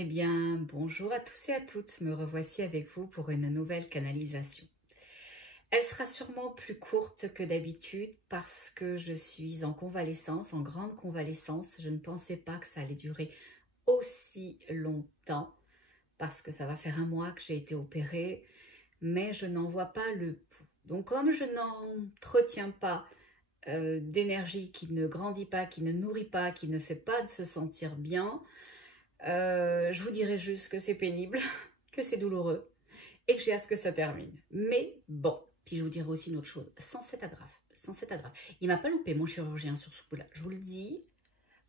Eh bien, bonjour à tous et à toutes, me revoici avec vous pour une nouvelle canalisation. Elle sera sûrement plus courte que d'habitude parce que je suis en convalescence, en grande convalescence. Je ne pensais pas que ça allait durer aussi longtemps parce que ça va faire 1 mois que j'ai été opérée, mais je n'en vois pas le bout. Donc comme je n'entretiens pas d'énergie qui ne grandit pas, qui ne nourrit pas, qui ne fait pas de se sentir bien, je vous dirais juste que c'est pénible, que c'est douloureux et que j'ai hâte que ça termine. Mais bon, puis je vous dirai aussi une autre chose, sans cet agrafe, sans cet agrafe. Il m'a pas loupé mon chirurgien sur ce coup-là, je vous le dis.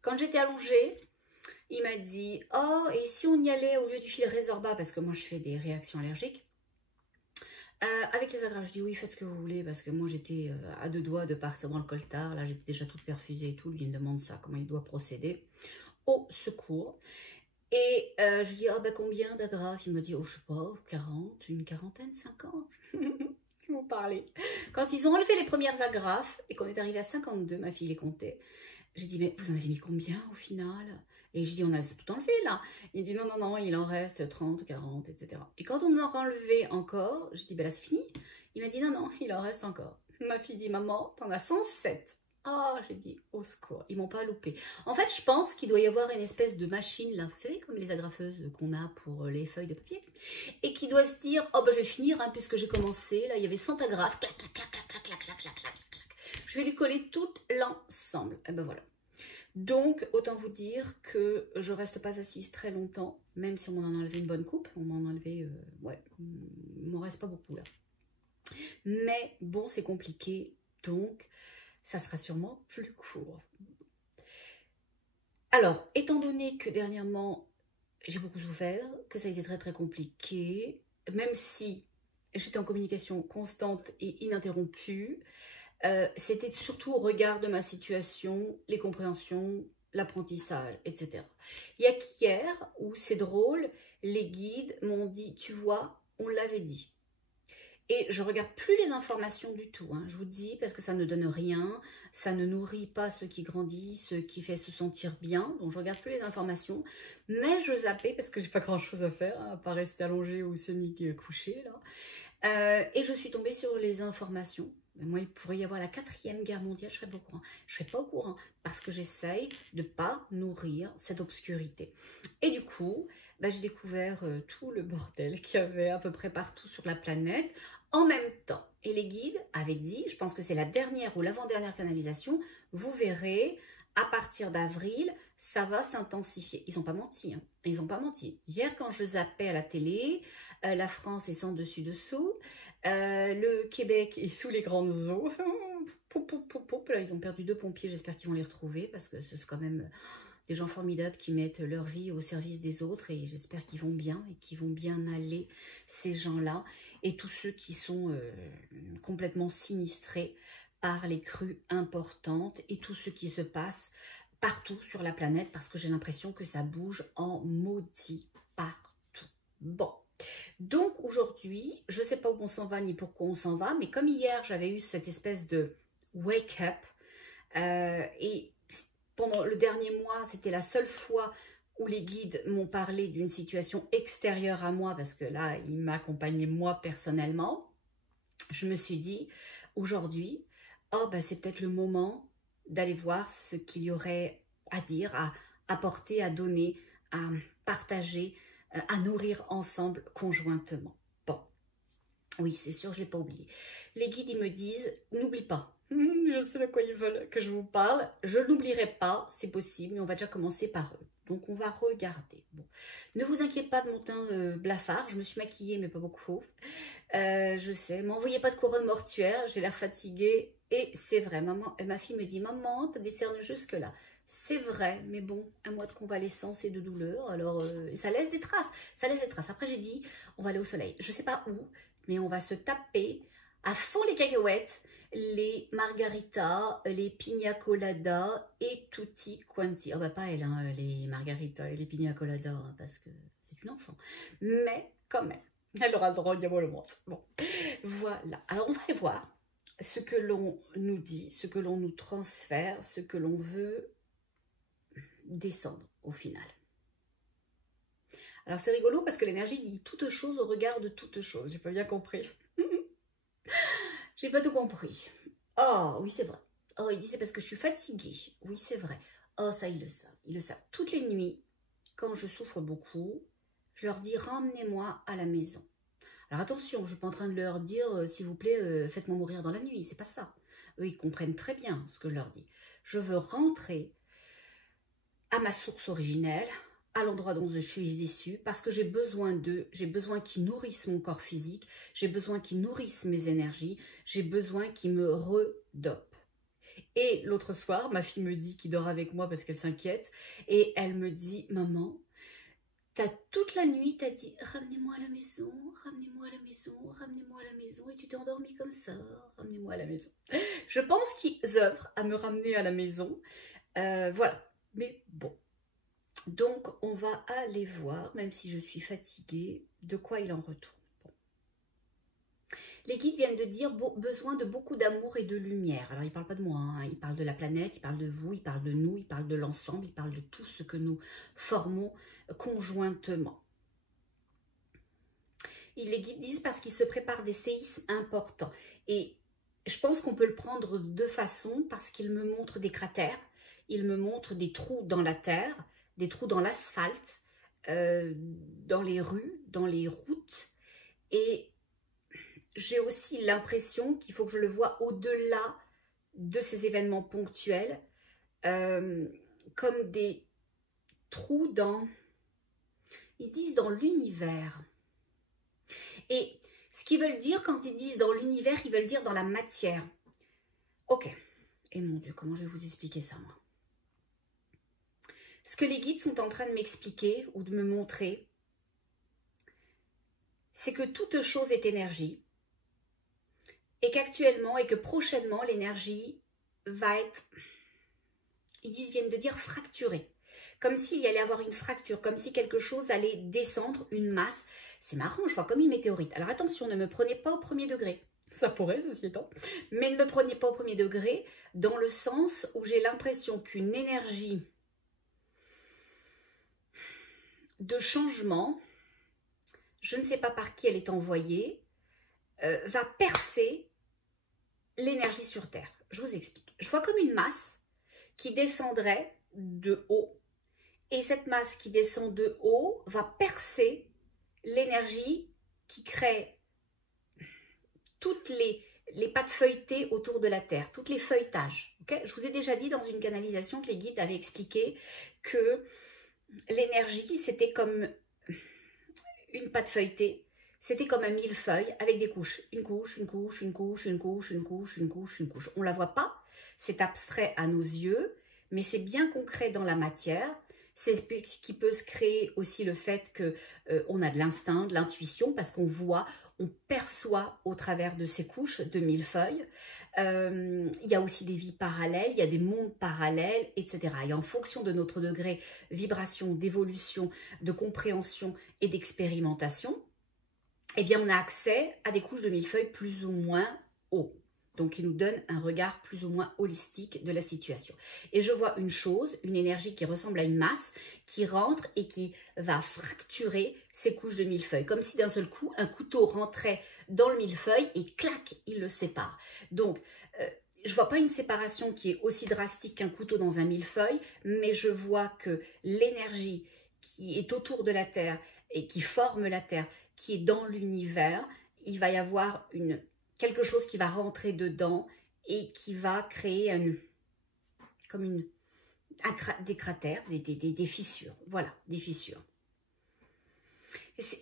Quand j'étais allongée, il m'a dit « Oh, et si on y allait au lieu du fil Résorba ?» parce que moi je fais des réactions allergiques. Avec les agrafes, je dis oui, faites ce que vous voulez, parce que moi j'étais à 2 doigts de partir dans le coltard. Là j'étais déjà toute perfusée et tout. Lui il me demande ça, comment il doit procéder. Au secours. Et je lui dis, ah ben combien d'agrafes? Il me dit, oh je sais pas, 40, une quarantaine, 50. Vous parlez. Quand ils ont enlevé les premières agrafes et qu'on est arrivé à 52, ma fille les comptait, j'ai dit, mais vous en avez mis combien au final? Et je dis, on a tout enlevé là. Il dit, non, non, non, il en reste 30, 40, etc. Et quand on en a enlevé encore, je dis, ben là c'est fini. Il m'a dit, non, non, il en reste encore. Ma fille dit, maman, t'en as 107. Ah, j'ai dit, au secours, ils m'ont pas loupé. En fait, je pense qu'il doit y avoir une espèce de machine, là, vous savez, comme les agrafeuses qu'on a pour les feuilles de papier, et qui doit se dire, oh ben je vais finir, hein, puisque j'ai commencé, là, il y avait 100 agrafes, clac, clac, clac, clac, clac, clac, clac, clac, clac. Je vais lui coller tout l'ensemble. Et ben voilà. Donc, autant vous dire que je reste pas assise très longtemps, même si on m'en a enlevé une bonne coupe, on m'en a enlevé, ouais, il m'en reste pas beaucoup, là. Mais bon, c'est compliqué, donc ça sera sûrement plus court. Alors, étant donné que dernièrement, j'ai beaucoup souffert, que ça a été très très compliqué, même si j'étais en communication constante et ininterrompue, c'était surtout au regard de ma situation, les compréhensions, l'apprentissage, etc. Il y a qu'hier, où c'est drôle, les guides m'ont dit, tu vois, on l'avait dit. Et je regarde plus les informations du tout, hein, je vous dis, parce que ça ne donne rien, ça ne nourrit pas ce qui grandit, ce qui fait se sentir bien. Donc je regarde plus les informations, mais je zappais parce que j'ai pas grand chose à faire, hein, à part rester allongée ou semi-couchée là. Et je suis tombée sur les informations. Moi, il pourrait y avoir la 4e guerre mondiale, je serais pas au courant. Je serais pas au courant parce que j'essaye de pas nourrir cette obscurité. Et du coup, bah, j'ai découvert tout le bordel qu'il y avait à peu près partout sur la planète en même temps. Et les guides avaient dit, je pense que c'est la dernière ou l'avant-dernière canalisation, vous verrez, à partir d'avril, ça va s'intensifier. Ils n'ont pas menti, hein. Ils n'ont pas menti. Hier, quand je zappais à la télé, la France est sans dessus-dessous, le Québec est sous les grandes eaux. Là, ils ont perdu 2 pompiers, j'espère qu'ils vont les retrouver parce que ce sont quand même des gens formidables qui mettent leur vie au service des autres et j'espère qu'ils vont bien et qu'ils vont bien aller, ces gens-là, et tous ceux qui sont complètement sinistrés par les crues importantes et tout ce qui se passe partout sur la planète parce que j'ai l'impression que ça bouge en maudit partout. Bon, donc aujourd'hui, je ne sais pas où on s'en va ni pourquoi on s'en va, mais comme hier j'avais eu cette espèce de wake up et pendant le dernier mois, c'était la seule fois où les guides m'ont parlé d'une situation extérieure à moi, parce que là, ils m'accompagnaient moi personnellement. Je me suis dit, aujourd'hui, oh, ben, c'est peut-être le moment d'aller voir ce qu'il y aurait à dire, à apporter, à donner, à partager, à nourrir ensemble conjointement. Bon, oui, c'est sûr, je ne l'ai pas oublié. Les guides, ils me disent, n'oublie pas. Je sais de quoi ils veulent que je vous parle. Je n'oublierai pas, c'est possible, mais on va déjà commencer par eux. Donc, on va regarder. Bon. Ne vous inquiétez pas de mon teint blafard. Je me suis maquillée, mais pas beaucoup. Je sais, m'envoyez pas de couronne mortuaire. J'ai l'air fatiguée. Et c'est vrai, maman, ma fille me dit, maman, t'as des cernes jusque-là. C'est vrai, mais bon, 1 mois de convalescence et de douleur. Alors, ça laisse des traces. Ça laisse des traces. Après, j'ai dit, on va aller au soleil. Je sais pas où, mais on va se taper à fond les cacahuètes, les margaritas, les pina coladas et tutti quanti. Oh bah pas elle, hein, les margaritas et les pina coladas, hein, parce que c'est une enfant. Mais quand même, elle aura le droit de le monde. Bon, voilà. Alors on va aller voir ce que l'on nous dit, ce que l'on nous transfère, ce que l'on veut descendre au final. Alors c'est rigolo parce que l'énergie dit toute chose au regard de toute chose. J'ai pas bien compris. J'ai pas tout compris. Oh, oui, c'est vrai. Oh, il dit c'est parce que je suis fatiguée. Oui, c'est vrai. Oh, ça, ils le savent. Ils le savent. Toutes les nuits, quand je souffre beaucoup, je leur dis ramenez-moi à la maison. Alors attention, je ne suis pas en train de leur dire s'il vous plaît, faites-moi mourir dans la nuit. C'est pas ça. Eux, ils comprennent très bien ce que je leur dis. Je veux rentrer à ma source originelle, à l'endroit dont je suis issu, parce que j'ai besoin d'eux, j'ai besoin qu'ils nourrissent mon corps physique, j'ai besoin qu'ils nourrissent mes énergies, j'ai besoin qu'ils me redopent. Et l'autre soir, ma fille me dit qu'il dort avec moi parce qu'elle s'inquiète, et elle me dit, maman, toute la nuit, t'as dit, ramenez-moi à la maison, ramenez-moi à la maison, ramenez-moi à la maison, et tu t'es endormie comme ça, ramenez-moi à la maison. Je pense qu'ils œuvrent à me ramener à la maison, voilà, mais bon. Donc, on va aller voir, même si je suis fatiguée, de quoi il en retourne. Bon. Les guides viennent de dire besoin de beaucoup d'amour et de lumière. Alors, ils ne parlent pas de moi, hein. Ils parlent de la planète, ils parlent de vous, ils parlent de nous, ils parlent de l'ensemble, ils parlent de tout ce que nous formons conjointement. Et les guides disent parce qu'ils se préparent des séismes importants. Et je pense qu'on peut le prendre de deux façons, parce qu'ils me montrent des cratères, ils me montrent des trous dans la terre, des trous dans l'asphalte, dans les rues, dans les routes. Et j'ai aussi l'impression qu'il faut que je le vois au-delà de ces événements ponctuels, comme des trous dans, ils disent dans l'univers. Et ce qu'ils veulent dire quand ils disent dans l'univers, ils veulent dire dans la matière. Ok. Et mon Dieu, comment je vais vous expliquer ça, moi? Ce que les guides sont en train de m'expliquer ou de me montrer, c'est que toute chose est énergie et qu'actuellement et que prochainement, l'énergie va être, ils viennent de dire fracturée. Comme s'il y allait avoir une fracture, comme si quelque chose allait descendre, une masse. C'est marrant, je vois comme une météorite. Alors attention, ne me prenez pas au premier degré. Ça pourrait, ceci étant. Mais ne me prenez pas au premier degré, dans le sens où j'ai l'impression qu'une énergie de changement, je ne sais pas par qui elle est envoyée, va percer l'énergie sur Terre. Je vous explique. Je vois comme une masse qui descendrait de haut. Et cette masse qui descend de haut va percer l'énergie qui crée toutes les pattes feuilletées autour de la Terre, toutes les feuilletages. Okay, je vous ai déjà dit dans une canalisation que les guides avaient expliqué que l'énergie, c'était comme une pâte feuilletée, c'était comme un millefeuille avec des couches. Une couche, une couche, une couche, une couche, une couche, une couche, une couche. On ne la voit pas, c'est abstrait à nos yeux, mais c'est bien concret dans la matière. C'est ce qui peut se créer aussi le fait qu'on a de l'instinct, de l'intuition, parce qu'on voit, on perçoit au travers de ces couches de millefeuilles. Il y a aussi des vies parallèles, il y a des mondes parallèles, etc. Et en fonction de notre degré vibration, d'évolution, de compréhension et d'expérimentation, eh bien on a accès à des couches de millefeuilles plus ou moins haut. Donc, il nous donne un regard plus ou moins holistique de la situation. Et je vois une chose, une énergie qui ressemble à une masse, qui rentre et qui va fracturer ces couches de millefeuilles. Comme si d'un seul coup, un couteau rentrait dans le millefeuille et clac, il le sépare. Donc, je ne vois pas une séparation qui est aussi drastique qu'un couteau dans un millefeuille, mais je vois que l'énergie qui est autour de la Terre et qui forme la Terre, qui est dans l'univers, il va y avoir quelque chose qui va rentrer dedans et qui va créer des cratères, des fissures. Voilà, des fissures.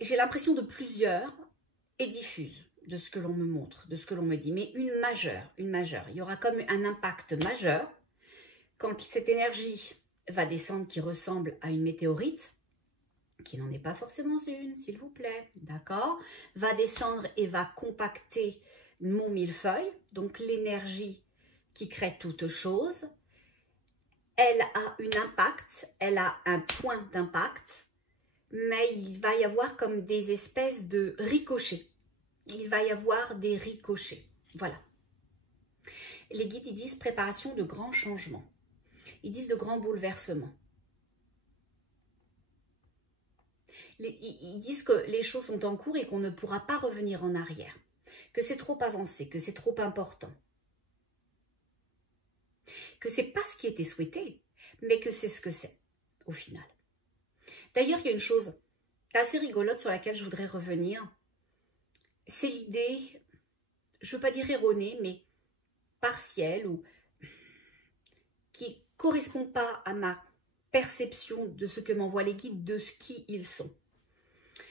J'ai l'impression de plusieurs et diffuses de ce que l'on me montre, de ce que l'on me dit. Mais une majeure. Il y aura comme un impact majeur quand cette énergie va descendre qui ressemble à une météorite, qui n'en est pas forcément une, s'il vous plaît, d'accord, va descendre et va compacter mon millefeuille, donc l'énergie qui crée toute chose, elle a elle a un point d'impact, mais il va y avoir comme des espèces de ricochets. Il va y avoir des ricochets, voilà. Les guides, ils disent préparation de grands changements. Ils disent de grands bouleversements. Ils disent que les choses sont en cours et qu'on ne pourra pas revenir en arrière. Que c'est trop avancé, que c'est trop important. Que c'est pas ce qui était souhaité, mais que c'est ce que c'est, au final. D'ailleurs, il y a une chose assez rigolote sur laquelle je voudrais revenir. C'est l'idée, je ne veux pas dire erronée, mais partielle, ou qui ne correspond pas à ma perception de ce que m'envoient les guides, de ce qu'ils sont.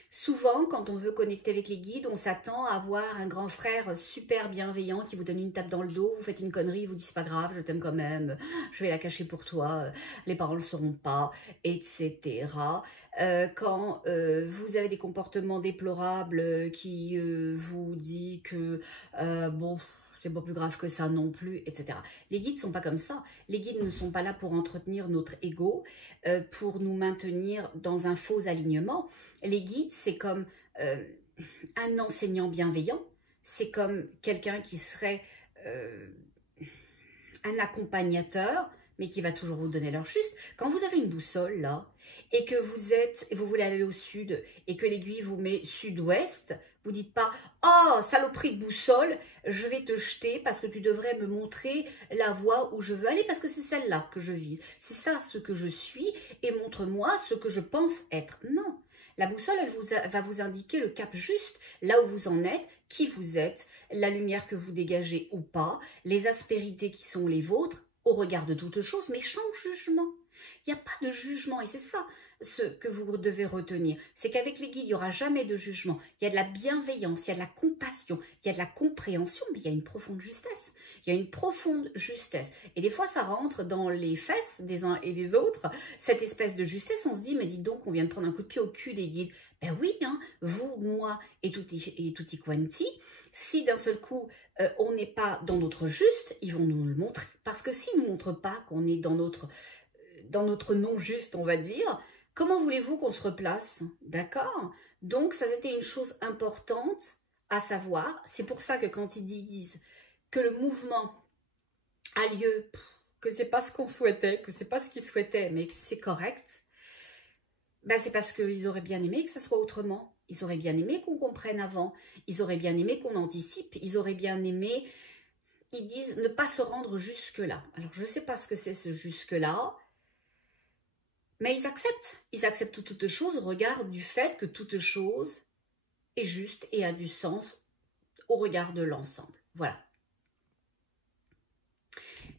Souvent, quand on veut connecter avec les guides, on s'attend à avoir un grand frère super bienveillant qui vous donne une tape dans le dos, vous faites une connerie, il vous dit c'est pas grave, je t'aime quand même, je vais la cacher pour toi, les parents ne le sauront pas, etc. Quand vous avez des comportements déplorables qui vous dit que bon, c'est pas plus grave que ça non plus, etc. Les guides ne sont pas comme ça. Les guides ne sont pas là pour entretenir notre ego, pour nous maintenir dans un faux alignement. Les guides, c'est comme un enseignant bienveillant, c'est comme quelqu'un qui serait un accompagnateur, mais qui va toujours vous donner l'heure juste. Quand vous avez une boussole, là, et que vous voulez aller au sud, et que l'aiguille vous met sud-ouest, vous dites pas « Oh, saloperie de boussole, je vais te jeter parce que tu devrais me montrer la voie où je veux aller parce que c'est celle-là que je vise. C'est ça ce que je suis et montre-moi ce que je pense être. » Non, la boussole, elle va vous indiquer le cap juste, là où vous en êtes, qui vous êtes, la lumière que vous dégagez ou pas, les aspérités qui sont les vôtres, au regard de toute chose, mais sans jugement. Il n'y a pas de jugement et c'est ça ce que vous devez retenir. C'est qu'avec les guides, il n'y aura jamais de jugement. Il y a de la bienveillance, il y a de la compassion, il y a de la compréhension, mais il y a une profonde justesse. Il y a une profonde justesse. Et des fois, ça rentre dans les fesses des uns et des autres. Cette espèce de justesse, on se dit, mais dites donc, on vient de prendre un coup de pied au cul des guides. Ben oui, hein, vous, moi et tutti quanti, si d'un seul coup, on n'est pas dans notre juste, ils vont nous le montrer. Parce que s'ils ne nous montrent pas qu'on est dans notre non juste, on va dire, comment voulez-vous qu'on se replace? D'accord? Donc, ça c'était une chose importante à savoir. C'est pour ça que quand ils disent que le mouvement a lieu, que c'est pas ce qu'on souhaitait, que c'est pas ce qu'ils souhaitaient, mais que c'est correct, ben c'est parce qu'ils auraient bien aimé que ça soit autrement. Ils auraient bien aimé qu'on comprenne avant. Ils auraient bien aimé qu'on anticipe. Ils auraient bien aimé, ils disent, ne pas se rendre jusque-là. Alors, je ne sais pas ce que c'est ce jusque-là, mais ils acceptent. Ils acceptent toute chose au regard du fait que toute chose est juste et a du sens au regard de l'ensemble. Voilà.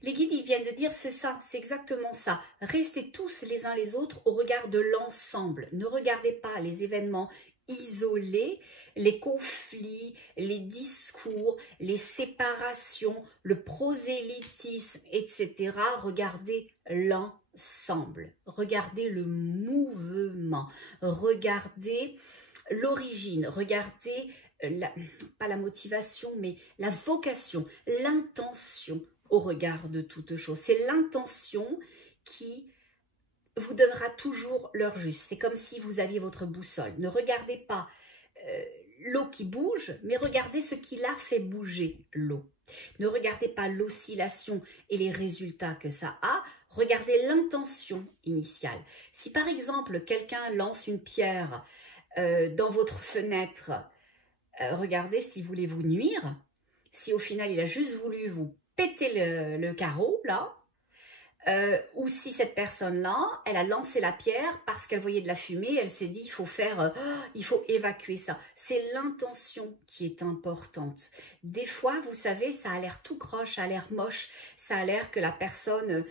Les guides, ils viennent de dire, c'est ça, c'est exactement ça. Restez tous les uns les autres au regard de l'ensemble. Ne regardez pas les événements isolés, les conflits, les discours, les séparations, le prosélytisme, etc. Regardez l'ensemble. Regardez le mouvement. Regardez l'origine. Regardez, pas la motivation, mais la vocation, l'intention au regard de toute chose. C'est l'intention qui vous donnera toujours l'heure juste. C'est comme si vous aviez votre boussole. Ne regardez pas l'eau qui bouge, mais regardez ce qui l'a fait bouger l'eau. Ne regardez pas l'oscillation et les résultats que ça a. Regardez l'intention initiale. Si par exemple, quelqu'un lance une pierre dans votre fenêtre, regardez s'il voulait vous nuire. Si au final, il a juste voulu vous péter le carreau, là, ou si cette personne-là, elle a lancé la pierre parce qu'elle voyait de la fumée, elle s'est dit, il faut faire, il faut évacuer ça. C'est l'intention qui est importante. Des fois, vous savez, ça a l'air tout croche, ça a l'air moche, ça a l'air que la personne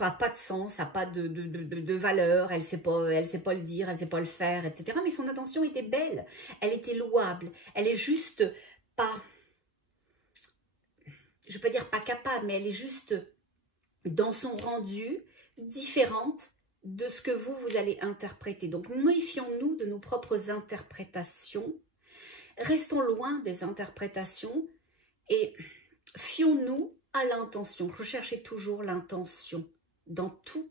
n'a pas de sens, n'a pas de valeur, elle ne sait pas le dire, elle ne sait pas le faire, etc. Mais son intention était belle, elle était louable, elle est juste pas... je ne veux pas dire pas capable, mais elle est juste dans son rendu différente de ce que vous allez interpréter. Donc, méfions-nous de nos propres interprétations. Restons loin des interprétations et fions-nous à l'intention. Recherchez toujours l'intention dans toute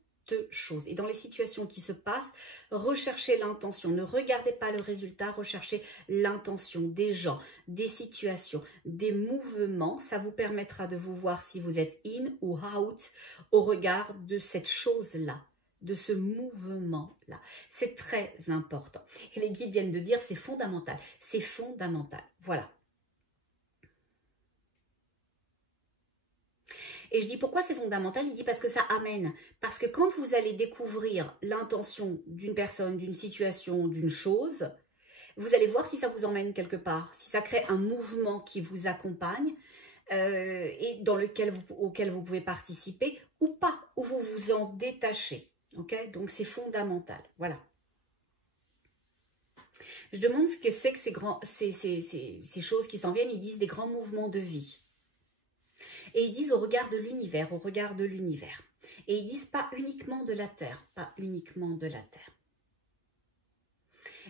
chose. Et dans les situations qui se passent, recherchez l'intention. Ne regardez pas le résultat, recherchez l'intention des gens, des situations, des mouvements. Ça vous permettra de vous voir si vous êtes in ou out au regard de cette chose-là. de ce mouvement-là. C'est très important. Et les guides viennent de dire c'est fondamental. C'est fondamental. Voilà. Et je dis pourquoi c'est fondamental? Il dit parce que ça amène. Parce que quand vous allez découvrir l'intention d'une personne, d'une situation, d'une chose, vous allez voir si ça vous emmène quelque part, si ça crée un mouvement qui vous accompagne et auquel vous pouvez participer ou pas, ou vous vous en détachez. Okay? Donc c'est fondamental. Voilà. Je demande ce que c'est que ces choses qui s'en viennent. Ils disent des grands mouvements de vie. Et ils disent au regard de l'univers, au regard de l'univers. Et ils disent pas uniquement de la Terre, pas uniquement de la Terre.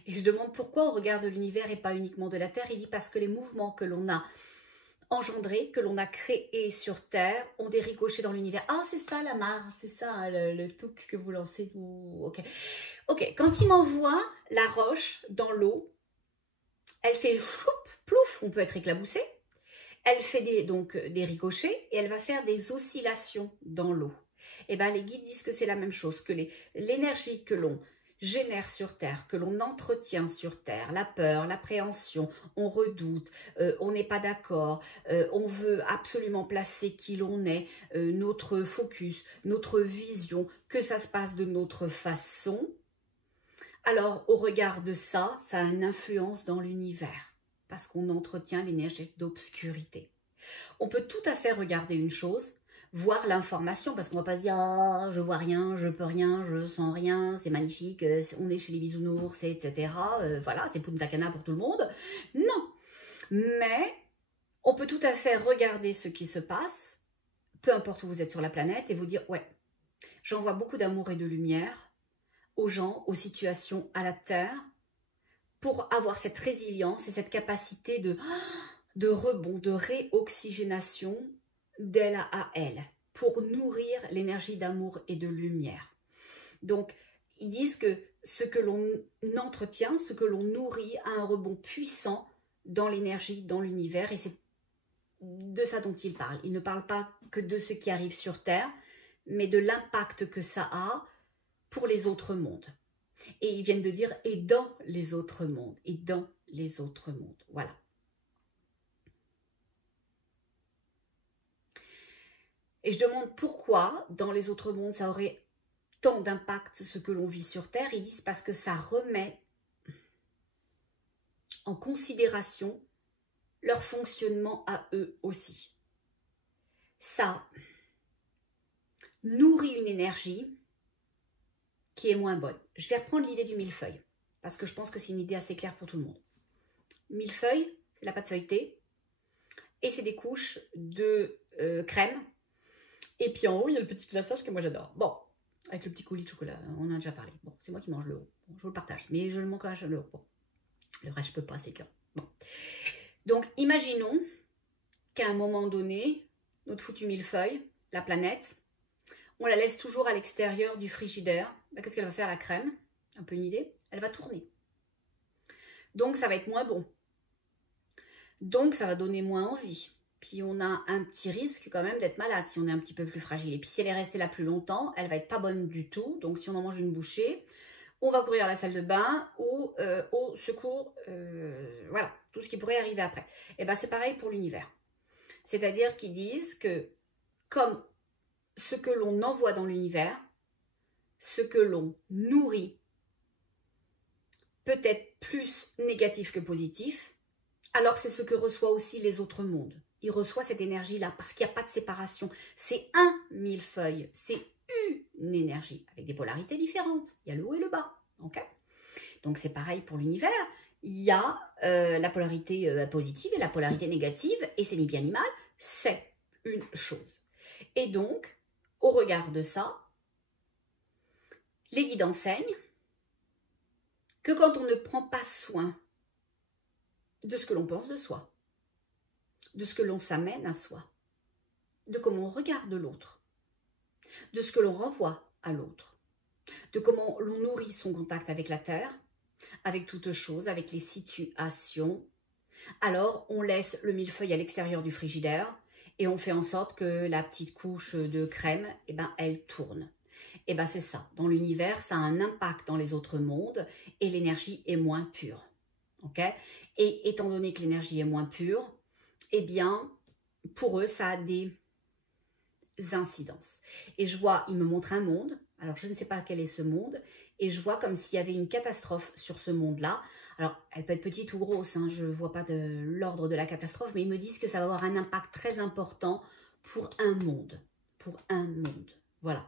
Et je demande pourquoi au regard de l'univers et pas uniquement de la Terre. Il dit parce que les mouvements que l'on a engendrés, que l'on a créés sur Terre, ont des ricochets dans l'univers. Ah, c'est ça la mare, c'est ça hein, le touc que vous lancez. Ok. Ok, quand il m'envoie la roche dans l'eau, elle fait choup, plouf, on peut être éclaboussé. Elle fait donc des ricochets et elle va faire des oscillations dans l'eau. Et bien les guides disent que c'est la même chose, que l'énergie que l'on génère sur Terre, que l'on entretient sur Terre, la peur, l'appréhension, on redoute, on n'est pas d'accord, on veut absolument placer qui l'on est, notre focus, notre vision, que ça se passe de notre façon. Alors au regard de ça, ça a une influence dans l'univers. Parce qu'on entretient l'énergie d'obscurité. On peut tout à fait regarder une chose, voir l'information, parce qu'on ne va pas se dire « Ah, je vois rien, je peux rien, je sens rien, c'est magnifique, on est chez les bisounours, etc. » Voilà, c'est Punta Cana pour tout le monde. Non, mais on peut tout à fait regarder ce qui se passe, peu importe où vous êtes sur la planète, et vous dire « Ouais, j'envoie beaucoup d'amour et de lumière aux gens, aux situations, à la Terre, pour avoir cette résilience et cette capacité de rebond, de réoxygénation d'elle à elle, pour nourrir l'énergie d'amour et de lumière. » Donc, ils disent que ce que l'on entretient, ce que l'on nourrit, a un rebond puissant dans l'énergie, dans l'univers, et c'est de ça dont ils parlent. Ils ne parlent pas que de ce qui arrive sur Terre, mais de l'impact que ça a pour les autres mondes. Et ils viennent de dire « et dans les autres mondes », et dans les autres mondes. Voilà. Et je demande pourquoi, dans les autres mondes, ça aurait tant d'impact ce que l'on vit sur Terre. Ils disent parce que ça remet en considération leur fonctionnement à eux aussi. Ça nourrit une énergie qui est moins bonne. Je vais reprendre l'idée du millefeuille, parce que je pense que c'est une idée assez claire pour tout le monde. Millefeuille, c'est la pâte feuilletée, et c'est des couches de crème, et puis en haut, il y a le petit glaçage que moi j'adore. Bon, avec le petit coulis de chocolat, on en a déjà parlé. Bon, c'est moi qui mange le haut, bon, je vous le partage, mais je le mange quand même le haut. Bon, le reste, je peux pas, c'est que... Bon. Donc, imaginons qu'à un moment donné, notre foutu millefeuille, la planète, on la laisse toujours à l'extérieur du frigidaire. Ben, qu'est-ce qu'elle va faire, la crème? Un peu une idée. Elle va tourner. Donc, ça va être moins bon. Donc, ça va donner moins envie. Puis, on a un petit risque quand même d'être malade si on est un petit peu plus fragile. Et puis, si elle est restée là plus longtemps, elle va être pas bonne du tout. Donc, si on en mange une bouchée, on va courir à la salle de bain ou au secours. Voilà, tout ce qui pourrait arriver après. Et ben, c'est pareil pour l'univers. C'est-à-dire qu'ils disent que comme ce que l'on envoie dans l'univers, ce que l'on nourrit, peut être plus négatif que positif, alors c'est ce que reçoit aussi les autres mondes. Ils reçoivent cette énergie-là parce qu'il n'y a pas de séparation. C'est un millefeuille, c'est une énergie avec des polarités différentes. Il y a le haut et le bas. Okay, donc c'est pareil pour l'univers. Il y a la polarité positive et la polarité négative, et c'est ni bien ni mal, c'est une chose. Et donc, au regard de ça, les guides enseignent que quand on ne prend pas soin de ce que l'on pense de soi, de ce que l'on s'amène à soi, de comment on regarde l'autre, de ce que l'on renvoie à l'autre, de comment l'on nourrit son contact avec la terre, avec toutes choses, avec les situations, alors on laisse le millefeuille à l'extérieur du frigidaire et on fait en sorte que la petite couche de crème, eh ben, elle tourne. Et bien c'est ça, dans l'univers, ça a un impact dans les autres mondes et l'énergie est moins pure. Ok? Et étant donné que l'énergie est moins pure, eh bien, pour eux, ça a des incidences. Et je vois, il me montre un monde, alors je ne sais pas quel est ce monde, et je vois comme s'il y avait une catastrophe sur ce monde-là. Alors, elle peut être petite ou grosse, hein, je ne vois pas de l'ordre de la catastrophe, mais ils me disent que ça va avoir un impact très important pour un monde. Pour un monde, voilà.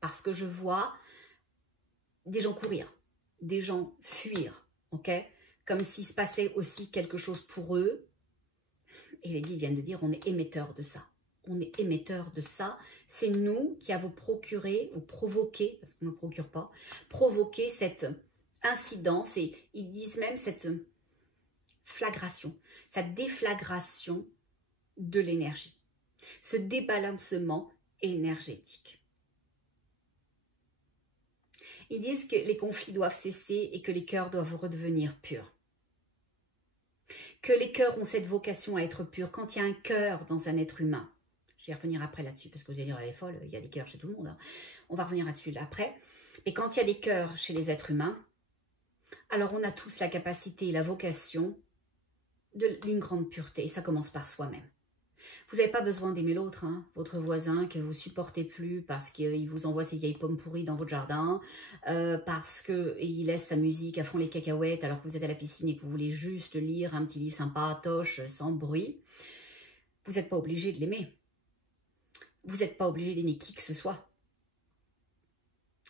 Parce que je vois des gens courir, des gens fuir, ok? Comme s'il se passait aussi quelque chose pour eux. Et les guides viennent de dire, on est émetteur de ça. On est émetteur de ça. C'est nous qui avons procuré ou provoqué, parce qu'on ne le procure pas, provoqué cette incidence et ils disent même cette flagration, cette déflagration de l'énergie, ce débalancement énergétique. Ils disent que les conflits doivent cesser et que les cœurs doivent redevenir purs. Que les cœurs ont cette vocation à être purs. Quand il y a un cœur dans un être humain, je vais revenir après là-dessus parce que vous allez dire, elle est folle, il y a des cœurs chez tout le monde. Hein. On va revenir là-dessus après. Et quand il y a des cœurs chez les êtres humains, alors on a tous la capacité et la vocation d'une grande pureté. Et ça commence par soi-même. Vous n'avez pas besoin d'aimer l'autre, hein, votre voisin que vous supportez plus parce qu'il vous envoie ses vieilles pommes pourries dans votre jardin, parce qu'il laisse sa musique à fond les cacahuètes alors que vous êtes à la piscine et que vous voulez juste lire un petit livre sympa, toche, sans bruit. Vous n'êtes pas obligé de l'aimer. Vous n'êtes pas obligé d'aimer qui que ce soit.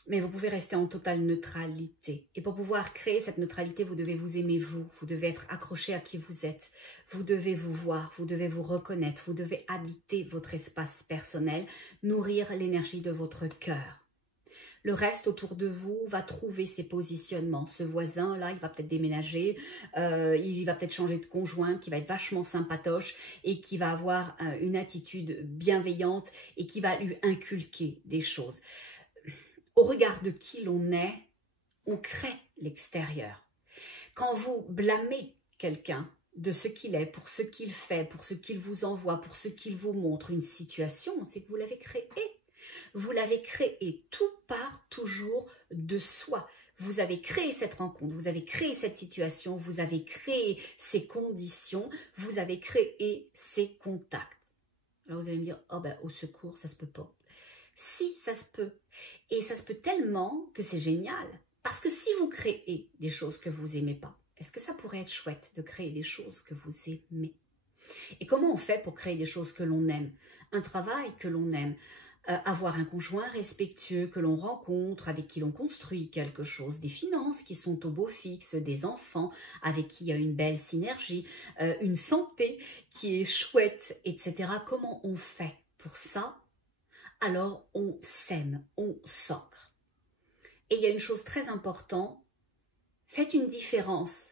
Mais vous pouvez rester en totale neutralité. Et pour pouvoir créer cette neutralité, vous devez vous aimer vous. Vous devez être accroché à qui vous êtes. Vous devez vous voir, vous devez vous reconnaître. Vous devez habiter votre espace personnel, nourrir l'énergie de votre cœur. Le reste autour de vous va trouver ses positionnements. Ce voisin-là, il va peut-être déménager, il va peut-être changer de conjoint, qui va être vachement sympatoche et qui va avoir une attitude bienveillante et qui va lui inculquer des choses. Au regard de qui l'on est, on crée l'extérieur. Quand vous blâmez quelqu'un de ce qu'il est, pour ce qu'il fait, pour ce qu'il vous envoie, pour ce qu'il vous montre, une situation, c'est que vous l'avez créée. Vous l'avez créée. Tout part toujours de soi. Vous avez créé cette rencontre, vous avez créé cette situation, vous avez créé ces conditions, vous avez créé ces contacts. Alors vous allez me dire, oh ben au secours, ça se peut pas. Si, ça se peut. Et ça se peut tellement que c'est génial. Parce que si vous créez des choses que vous n'aimez pas, est-ce que ça pourrait être chouette de créer des choses que vous aimez? Et comment on fait pour créer des choses que l'on aime? Un travail que l'on aime, avoir un conjoint respectueux que l'on rencontre, avec qui l'on construit quelque chose, des finances qui sont au beau fixe, des enfants avec qui il y a une belle synergie, une santé qui est chouette, etc. Comment on fait pour ça? Alors on sème, on s'ancre. Et il y a une chose très importante, faites une différence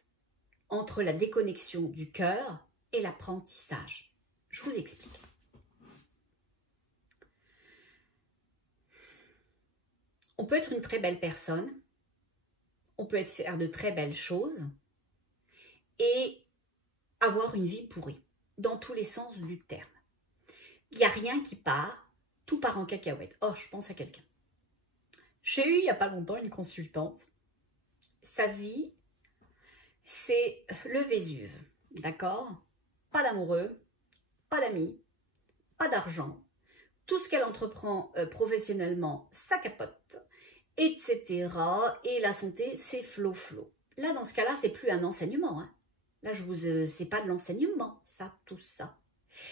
entre la déconnexion du cœur et l'apprentissage. Je vous explique. On peut être une très belle personne, on peut faire de très belles choses et avoir une vie pourrie, dans tous les sens du terme. Il n'y a rien qui part. Tout part en cacahuète. Oh, je pense à quelqu'un. J'ai eu il n'y a pas longtemps une consultante. Sa vie, c'est le Vésuve. D'accord? Pas d'amoureux, pas d'amis, pas d'argent. Tout ce qu'elle entreprend professionnellement, ça capote, etc. Et la santé, c'est flot-flot. Là, dans ce cas-là, c'est plus un enseignement. Hein. Là, c'est pas de l'enseignement, ça, tout ça.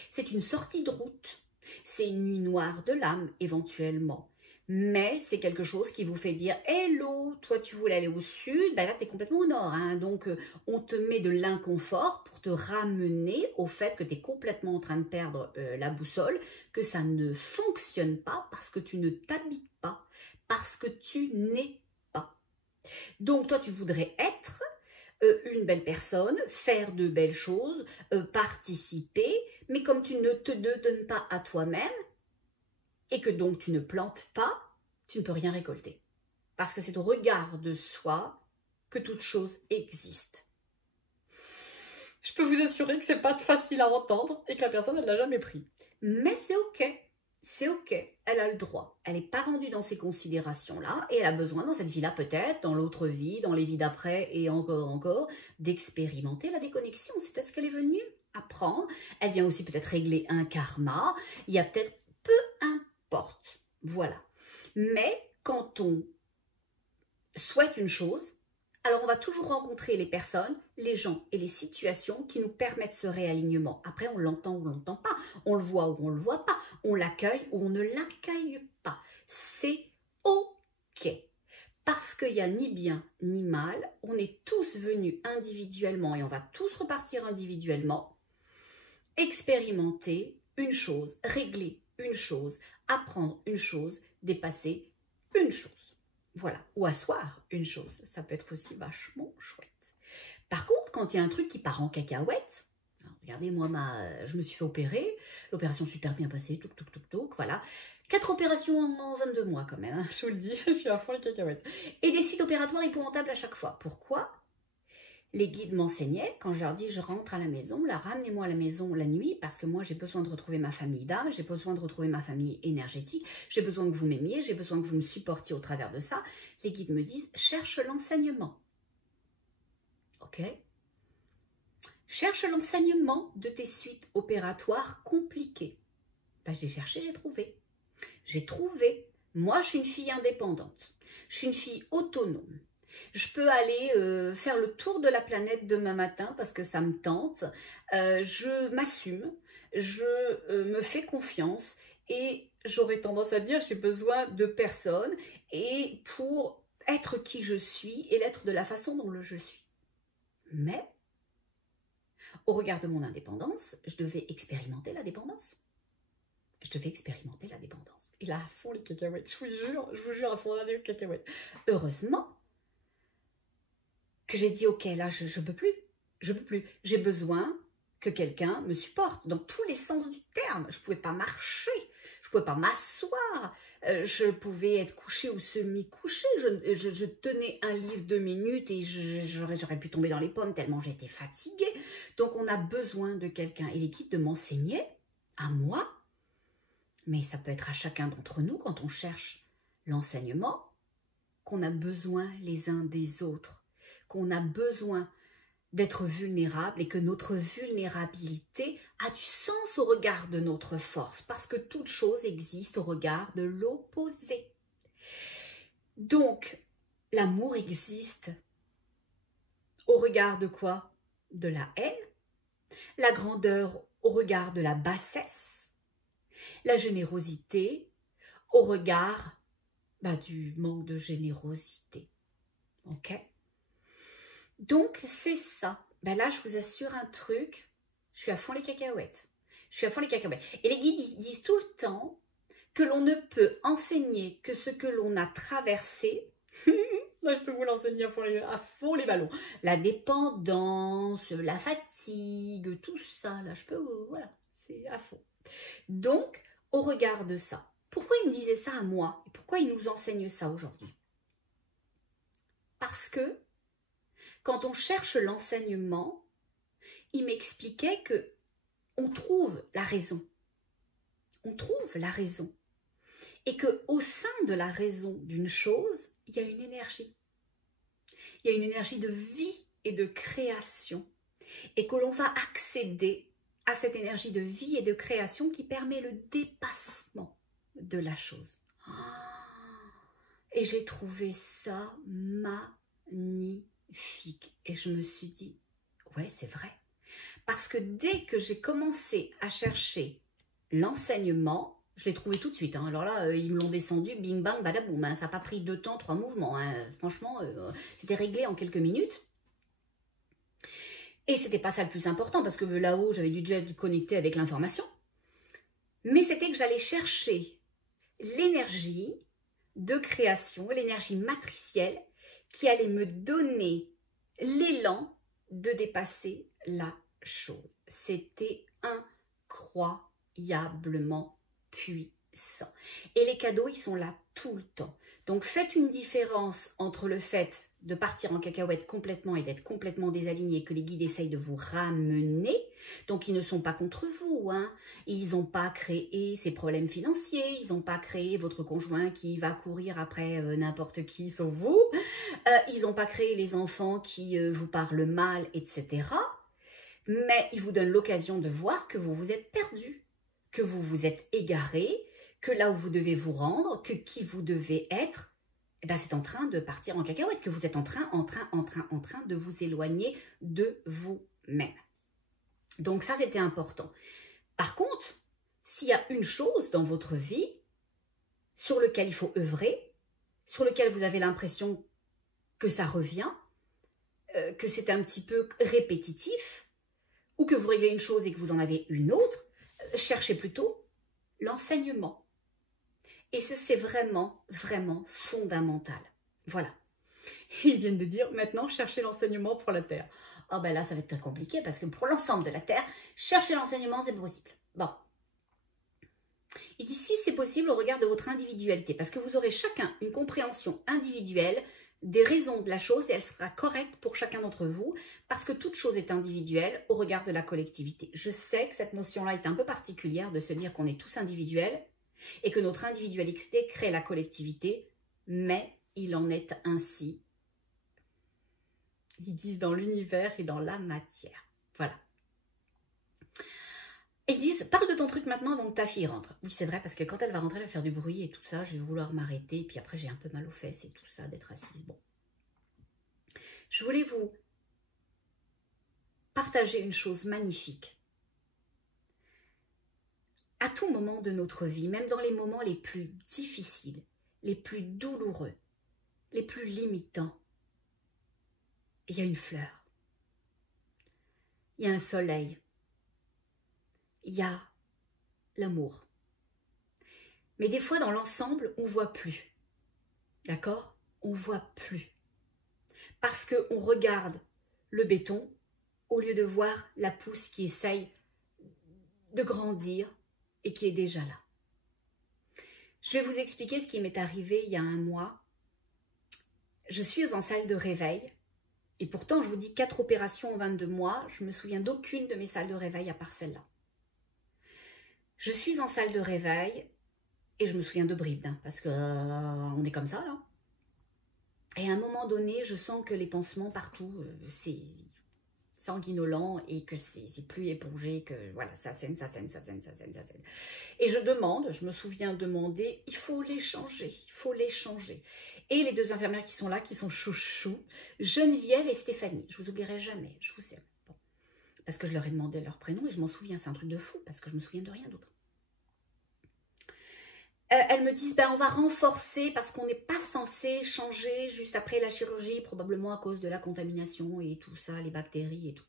C'est une sortie de route. C'est une nuit noire de l'âme, éventuellement. Mais c'est quelque chose qui vous fait dire « Hello, toi tu voulais aller au sud, ben là tu es complètement au nord. Hein. » Donc on te met de l'inconfort pour te ramener au fait que tu es complètement en train de perdre la boussole, que ça ne fonctionne pas parce que tu ne t'habites pas, parce que tu n'es pas. Donc toi tu voudrais être une belle personne, faire de belles choses, participer, mais comme tu ne te donnes pas à toi-même et que donc tu ne plantes pas, tu ne peux rien récolter. Parce que c'est au regard de soi que toute chose existe. Je peux vous assurer que c'est pas facile à entendre et que la personne ne l'a jamais pris. Mais c'est ok. c'est ok, elle a le droit. Elle n'est pas rendue dans ces considérations-là et elle a besoin dans cette vie-là peut-être, dans l'autre vie, dans les vies d'après et encore, d'expérimenter la déconnexion. C'est peut-être ce qu'elle est venue apprendre. Elle vient aussi peut-être régler un karma. Il y a peut-être, peu importe. Voilà. Mais quand on souhaite une chose, alors on va toujours rencontrer les personnes, les gens et les situations qui nous permettent ce réalignement. Après, on l'entend ou on ne l'entend pas, on le voit ou on ne le voit pas, on l'accueille ou on ne l'accueille pas. C'est ok. Parce qu'il n'y a ni bien ni mal, on est tous venus individuellement et on va tous repartir individuellement, expérimenter une chose, régler une chose, apprendre une chose, dépasser une chose. Voilà, ou asseoir une chose, ça peut être aussi vachement chouette. Par contre, quand il y a un truc qui part en cacahuète, regardez, moi, je me suis fait opérer, l'opération super bien passée, voilà. 4 opérations en 22 mois quand même, hein, je vous le dis, je suis à fond les cacahuètes. Et des suites opératoires épouvantables à chaque fois. Pourquoi ? Les guides m'enseignaient, quand je leur dis je rentre à la maison, là ramenez-moi à la maison la nuit parce que moi j'ai besoin de retrouver ma famille d'âme, j'ai besoin de retrouver ma famille énergétique, j'ai besoin que vous m'aimiez, j'ai besoin que vous me supportiez au travers de ça. Les guides me disent cherche l'enseignement. Ok ? Cherche l'enseignement de tes suites opératoires compliquées. Ben, j'ai cherché, j'ai trouvé. J'ai trouvé. Moi je suis une fille indépendante, je suis une fille autonome. Je peux aller faire le tour de la planète demain matin parce que ça me tente. Je m'assume, je me fais confiance et j'aurais tendance à dire j'ai besoin de personne et pour être qui je suis et l'être de la façon dont je suis. Mais au regard de mon indépendance, je devais expérimenter la dépendance. Je devais expérimenter la dépendance. Et là, à fond les cacahuètes, je vous jure, à fond les cacahuètes. Heureusement que j'ai dit, ok, là, je peux plus, j'ai besoin que quelqu'un me supporte dans tous les sens du terme. Je ne pouvais pas marcher, je ne pouvais pas m'asseoir, je pouvais être couchée ou semi-couchée, je tenais un livre 2 minutes et j'aurais pu tomber dans les pommes tellement j'étais fatiguée. Donc, on a besoin de quelqu'un et les guides de m'enseigner, à moi, mais ça peut être à chacun d'entre nous quand on cherche l'enseignement, qu'on a besoin les uns des autres, qu'on a besoin d'être vulnérable et que notre vulnérabilité a du sens au regard de notre force parce que toute chose existe au regard de l'opposé. Donc, l'amour existe au regard de quoi? De la haine, la grandeur au regard de la bassesse, la générosité au regard du manque de générosité. Ok? Donc, c'est ça. Là, je vous assure un truc, je suis à fond les cacahuètes. Je suis à fond les cacahuètes. Et les guides disent tout le temps que l'on ne peut enseigner que ce que l'on a traversé. Là, je peux vous l'enseigner à fond les ballons. La dépendance, la fatigue, tout ça, là, je peux, voilà, c'est à fond. Donc, au regard de ça, pourquoi il me disait ça à moi? Et pourquoi il nous enseigne ça aujourd'hui? Parce que quand on cherche l'enseignement, il m'expliquait que on trouve la raison. On trouve la raison. Et qu'au sein de la raison d'une chose, il y a une énergie. Il y a une énergie de vie et de création. Et que l'on va accéder à cette énergie de vie et de création qui permet le dépassement de la chose. Et j'ai trouvé ça magnifique. Et je me suis dit, ouais, c'est vrai. Parce que dès que j'ai commencé à chercher l'enseignement, je l'ai trouvé tout de suite. Alors là, ils me l'ont descendu, bing bang, badaboum. Ça n'a pas pris 2 temps, 3 mouvements. Franchement, c'était réglé en quelques minutes. Et c'était pas ça le plus important, parce que là-haut, j'avais dû déjà connecter avec l'information. Mais c'était que j'allais chercher l'énergie de création, l'énergie matricielle, qui allait me donner l'élan de dépasser la chose. C'était incroyablement puissant. Et les cadeaux, ils sont là tout le temps. Donc, faites une différence entre le fait de partir en cacahuète complètement et d'être complètement désaligné, que les guides essayent de vous ramener. Donc, ils ne sont pas contre vous, hein. Ils n'ont pas créé ces problèmes financiers, ils n'ont pas créé votre conjoint qui va courir après n'importe qui sauf vous. Ils n'ont pas créé les enfants qui vous parlent mal, etc. Mais ils vous donnent l'occasion de voir que vous vous êtes perdu, que vous vous êtes égaré, que là où vous devez vous rendre, que qui vous devez être, eh ben c'est en train de partir en cacahuète, que vous êtes en train de vous éloigner de vous-même. Donc ça, c'était important. Par contre, s'il y a une chose dans votre vie sur laquelle il faut œuvrer, sur laquelle vous avez l'impression que ça revient, que c'est un petit peu répétitif, ou que vous réglez une chose et que vous en avez une autre, cherchez plutôt l'enseignement. Et ça, c'est vraiment, vraiment fondamental. Voilà. Ils viennent de dire, maintenant, cherchez l'enseignement pour la Terre. Ah ben là, ça va être très compliqué, parce que pour l'ensemble de la Terre, chercher l'enseignement, c'est possible. Bon. Il dit, si c'est possible au regard de votre individualité, parce que vous aurez chacun une compréhension individuelle des raisons de la chose et elle sera correcte pour chacun d'entre vous parce que toute chose est individuelle au regard de la collectivité. Je sais que cette notion-là est un peu particulière de se dire qu'on est tous individuels et que notre individualité crée la collectivité, mais il en est ainsi. Ils disent dans l'univers et dans la matière. Voilà. Ils disent, parle de ton truc maintenant avant que ta fille rentre. Oui, c'est vrai, parce que quand elle va rentrer, elle va faire du bruit et tout ça, je vais vouloir m'arrêter. Puis après, j'ai un peu mal aux fesses et tout ça, d'être assise. Bon. Je voulais vous partager une chose magnifique. À tout moment de notre vie, même dans les moments les plus difficiles, les plus douloureux, les plus limitants, il y a une fleur. Il y a un soleil. Il y a l'amour. Mais des fois, dans l'ensemble, on ne voit plus. D'accord? On ne voit plus. Parce qu'on regarde le béton au lieu de voir la pousse qui essaye de grandir et qui est déjà là. Je vais vous expliquer ce qui m'est arrivé il y a un mois. Je suis en salle de réveil. Et pourtant, je vous dis 4 opérations en 22 mois. Je ne me souviens d'aucune de mes salles de réveil à part celle-là. Je suis en salle de réveil et je me souviens de bribes, hein, parce que on est comme ça, là. Et à un moment donné, je sens que les pansements partout, c'est sanguinolent et que c'est plus épongé, que voilà, ça saigne, ça saigne, ça saigne, ça saigne, ça saigne. Et je demande, je me souviens demander, il faut les changer, il faut les changer. Et les 2 infirmières qui sont là, qui sont chouchou, Geneviève et Stéphanie, je vous oublierai jamais, je vous aime. Bon. Parce que je leur ai demandé leur prénom et je m'en souviens, c'est un truc de fou, parce que je me souviens de rien d'autre. Elles me disent, ben, on va renforcer parce qu'on n'est pas censé changer juste après la chirurgie, probablement à cause de la contamination et tout ça, les bactéries et tout.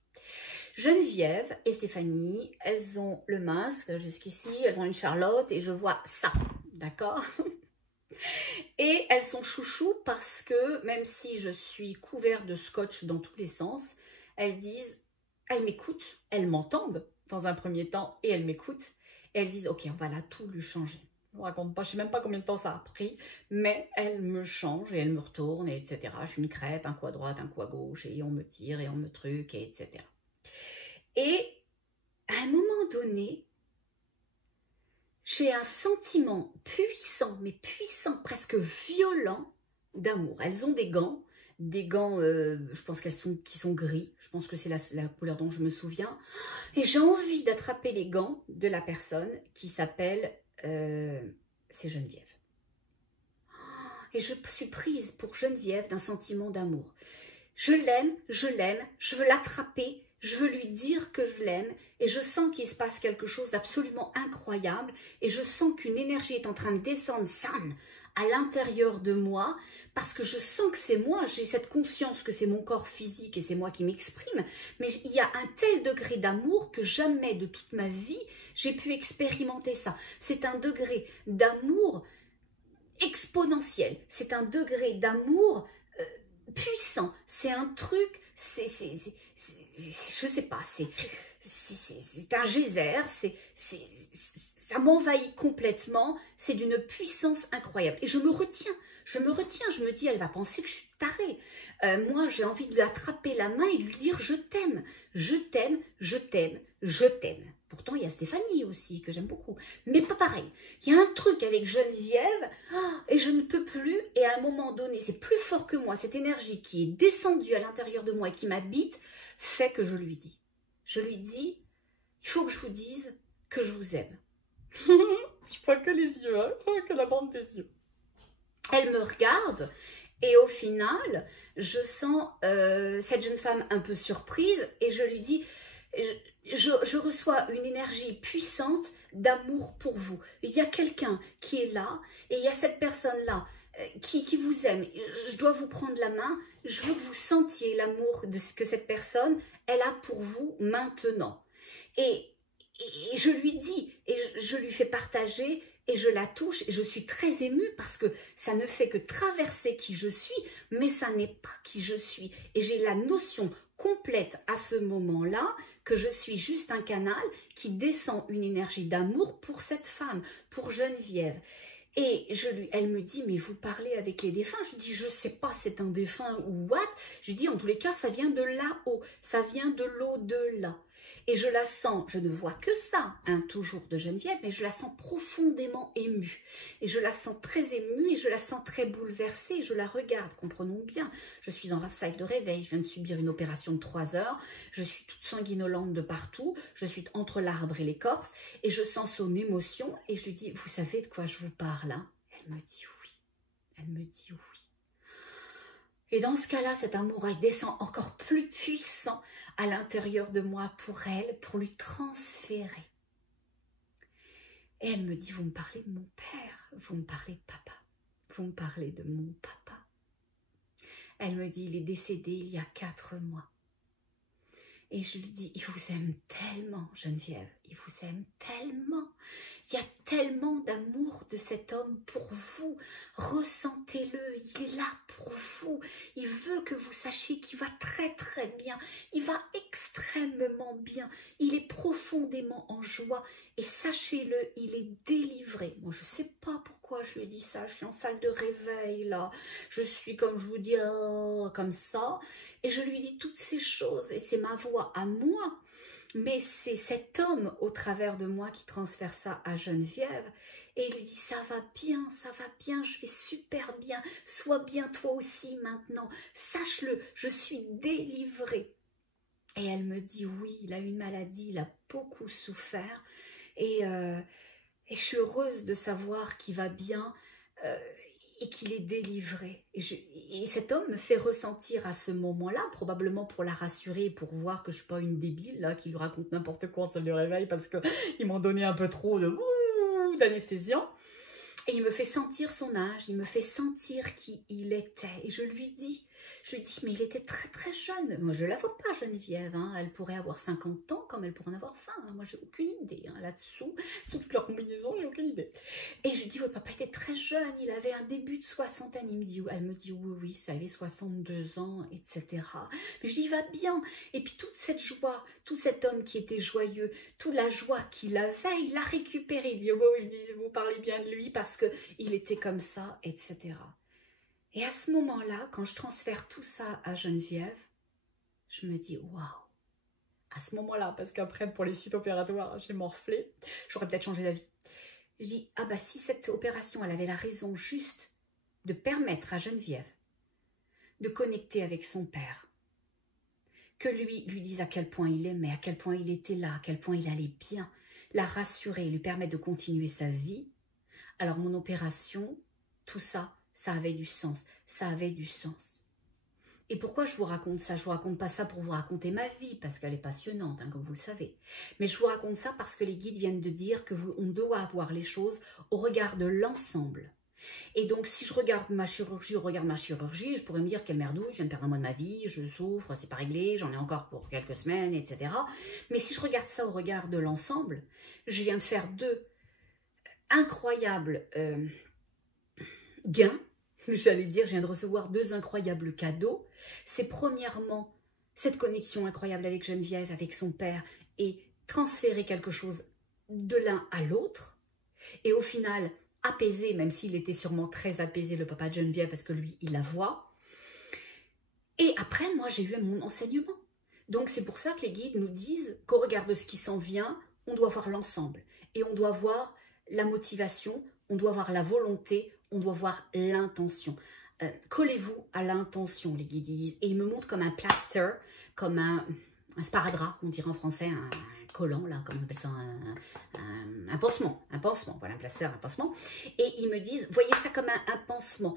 Geneviève et Stéphanie, elles ont le masque jusqu'ici, elles ont une Charlotte et je vois ça, d'accord? Et elles sont chouchou parce que même si je suis couverte de scotch dans tous les sens, elles disent, elles m'écoutent, elles m'entendent dans un premier temps et elles m'écoutent. Et elles disent, ok, on va là tout lui changer. Je ne vous raconte pas, je ne sais même pas combien de temps ça a pris, mais elles me changent et elles me retournent, etc. Je suis une crêpe, un coup à droite, un coup à gauche, et on me tire et on me truque, et etc. Et à un moment donné, j'ai un sentiment puissant, mais puissant, presque violent d'amour. Elles ont des gants, je pense qui sont gris. Je pense que c'est la couleur dont je me souviens. Et j'ai envie d'attraper les gants de la personne qui s'appelle, c'est Geneviève. Et je suis prise pour Geneviève d'un sentiment d'amour. Je l'aime, je veux l'attraper. Je veux lui dire que je l'aime et je sens qu'il se passe quelque chose d'absolument incroyable et je sens qu'une énergie est en train de descendre à l'intérieur de moi parce que je sens que c'est moi, j'ai cette conscience que c'est mon corps physique et c'est moi qui m'exprime, mais il y a un tel degré d'amour que jamais de toute ma vie j'ai pu expérimenter ça. C'est un degré d'amour exponentiel, c'est un degré d'amour puissant, c'est un truc, je sais pas, c'est un geyser, ça m'envahit complètement, c'est d'une puissance incroyable. Et je me retiens, je me retiens, je me dis, elle va penser que je suis tarée. Moi, j'ai envie de lui attraper la main et de lui dire, je t'aime, je t'aime, je t'aime, je t'aime. Pourtant, il y a Stéphanie aussi, que j'aime beaucoup. Mais pas pareil. Il y a un truc avec Geneviève, et je ne peux plus. Et à un moment donné, c'est plus fort que moi. Cette énergie qui est descendue à l'intérieur de moi et qui m'habite, fait que je lui dis. Je lui dis, il faut que je vous dise que je vous aime. Je vois que les yeux, hein, que la bande des yeux. Elle me regarde et au final, je sens cette jeune femme un peu surprise et je lui dis, je reçois une énergie puissante d'amour pour vous. Il y a quelqu'un qui est là et il y a cette personne-là qui vous aime. Je dois vous prendre la main. Je veux que vous sentiez l'amour que cette personne, elle a pour vous maintenant. Et je lui dis, et je lui fais partager, et je la touche, et je suis très émue parce que ça ne fait que traverser qui je suis, mais ça n'est pas qui je suis. Et j'ai la notion complète à ce moment-là que je suis juste un canal qui descend une énergie d'amour pour cette femme, pour Geneviève. Et elle me dit, mais vous parlez avec les défunts? Je dis, je sais pas, c'est un défunt ou what? Je dis, en tous les cas, ça vient de là-haut, ça vient de l'au-delà. Et je la sens, je ne vois que ça, hein, toujours de Geneviève, mais je la sens profondément émue. Et je la sens très émue et je la sens très bouleversée. Et je la regarde, comprenons bien. Je suis en rave de réveil, je viens de subir une opération de 3 heures. Je suis toute sanguinolente de partout. Je suis entre l'arbre et l'écorce. Et je sens son émotion. Et je lui dis, vous savez de quoi je vous parle, hein? Elle me dit oui. Elle me dit oui. Et dans ce cas-là, cet amour, il descend encore plus puissant à l'intérieur de moi pour elle, pour lui transférer. Et elle me dit, vous me parlez de mon père, vous me parlez de papa, vous me parlez de mon papa. Elle me dit, il est décédé il y a 4 mois. Et je lui dis, il vous aime tellement, Geneviève, il vous aime tellement. Il y a tellement d'amour de cet homme pour vous. Ressentez-le, il est là pour vous. Il veut que vous sachiez qu'il va très très bien. Il va extrêmement bien. Il est profondément en joie. Et sachez-le, il est délivré. Moi, je ne sais pas pourquoi je lui dis ça. Je suis en salle de réveil, là. Je suis, comme je vous dis, comme ça. Et je lui dis toutes ces choses. Et c'est ma voix à moi. Mais c'est cet homme au travers de moi qui transfère ça à Geneviève et il lui dit ça va bien, je vais super bien, sois bien toi aussi maintenant, sache-le, je suis délivrée. Et elle me dit oui, il a une maladie, il a beaucoup souffert et je suis heureuse de savoir qu'il va bien et qu'il est délivré. Et cet homme me fait ressentir à ce moment-là, probablement pour la rassurer, pour voir que je ne suis pas une débile là, qui lui raconte n'importe quoi en salle de réveil parce qu'ils m'ont donné un peu trop d'anesthésiant. Et il me fait sentir son âge, il me fait sentir qui il était. Et je lui dis, mais il était très très jeune. Moi, je ne la vois pas, Geneviève. Hein. Elle pourrait avoir 50 ans comme elle pourrait en avoir 20. Hein. Moi, j'ai aucune idée hein, là-dessous. Sur toute leur combinaison, j'ai aucune idée. Et je lui dis, votre papa était très jeune, il avait un début de soixantaine. Elle me dit, oui, ça avait 62 ans, etc. Mais je dis, il va bien. Et puis toute cette joie, tout cet homme qui était joyeux, toute la joie qu'il avait, il l'a récupéré. Il dit, vous parlez bien de lui parce qu'il était comme ça, etc. Et à ce moment-là, quand je transfère tout ça à Geneviève, je me dis, waouh, à ce moment-là, parce qu'après, pour les suites opératoires, j'ai morflé, j'aurais peut-être changé d'avis. Je dis, ah bah si cette opération, elle avait la raison juste de permettre à Geneviève de connecter avec son père, que lui dise à quel point il aimait, à quel point il était là, à quel point il allait bien, la rassurer, lui permettre de continuer sa vie, alors mon opération, tout ça, ça avait du sens, ça avait du sens. Et pourquoi je vous raconte ça? Je ne vous raconte pas ça pour vous raconter ma vie, parce qu'elle est passionnante, hein, comme vous le savez. Mais je vous raconte ça parce que les guides viennent de dire qu'on doit voir les choses au regard de l'ensemble. Et donc, si je regarde ma chirurgie, je pourrais me dire quelle merdouille, je viens de perdre un mois de ma vie, je souffre, c'est pas réglé, j'en ai encore pour quelques semaines, etc. Mais si je regarde ça au regard de l'ensemble, je viens de faire 2 incroyables gains, j'allais dire, je viens de recevoir 2 incroyables cadeaux. C'est premièrement cette connexion incroyable avec Geneviève, avec son père, et transférer quelque chose de l'un à l'autre. Et au final, apaisé, même s'il était sûrement très apaisé, le papa de Geneviève, parce que lui, il la voit. Et après, moi, j'ai eu mon enseignement. Donc, c'est pour ça que les guides nous disent qu'au regard de ce qui s'en vient, on doit voir l'ensemble. Et on doit voir la motivation, on doit voir la volonté, on doit voir l'intention. Collez-vous à l'intention, les guides, ils disent. Et ils me montrent comme un plaster, comme un sparadrap, on dirait en français, un collant, là, comme on appelle ça, un pansement, voilà, un plaster, un pansement. Et ils me disent, voyez ça comme un pansement.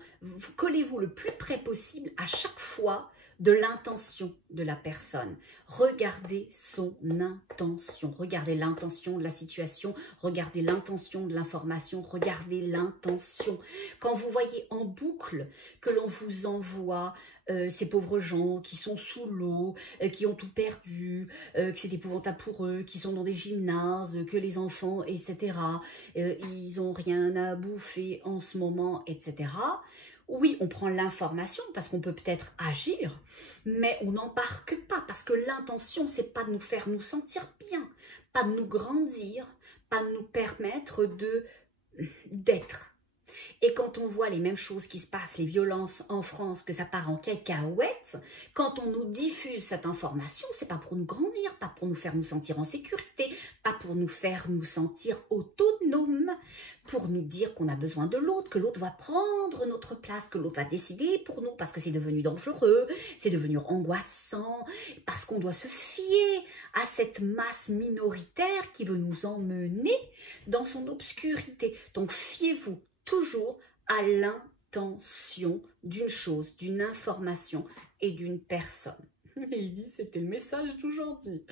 Collez-vous le plus près possible à chaque fois de l'intention de la personne. Regardez son intention, regardez l'intention de la situation, regardez l'intention de l'information, regardez l'intention. Quand vous voyez en boucle que l'on vous envoie ces pauvres gens qui sont sous l'eau, qui ont tout perdu, que c'est épouvantable pour eux, qui sont dans des gymnases, que les enfants, etc., ils n'ont rien à bouffer en ce moment, etc., oui, on prend l'information parce qu'on peut peut-être agir, mais on n'embarque pas parce que l'intention, c'est pas de nous faire nous sentir bien, pas de nous grandir, pas de nous permettre d'être. Et quand on voit les mêmes choses qui se passent, les violences en France, que ça part en cacahuètes, quand on nous diffuse cette information, c'est pas pour nous grandir, pas pour nous faire nous sentir en sécurité, pas pour nous faire nous sentir autonomes, pour nous dire qu'on a besoin de l'autre, que l'autre va prendre notre place, que l'autre va décider pour nous, parce que c'est devenu dangereux, c'est devenu angoissant, parce qu'on doit se fier à cette masse minoritaire qui veut nous emmener dans son obscurité. Donc fiez-vous toujours à l'intention d'une chose, d'une information et d'une personne. Et il dit, c'était le message d'aujourd'hui.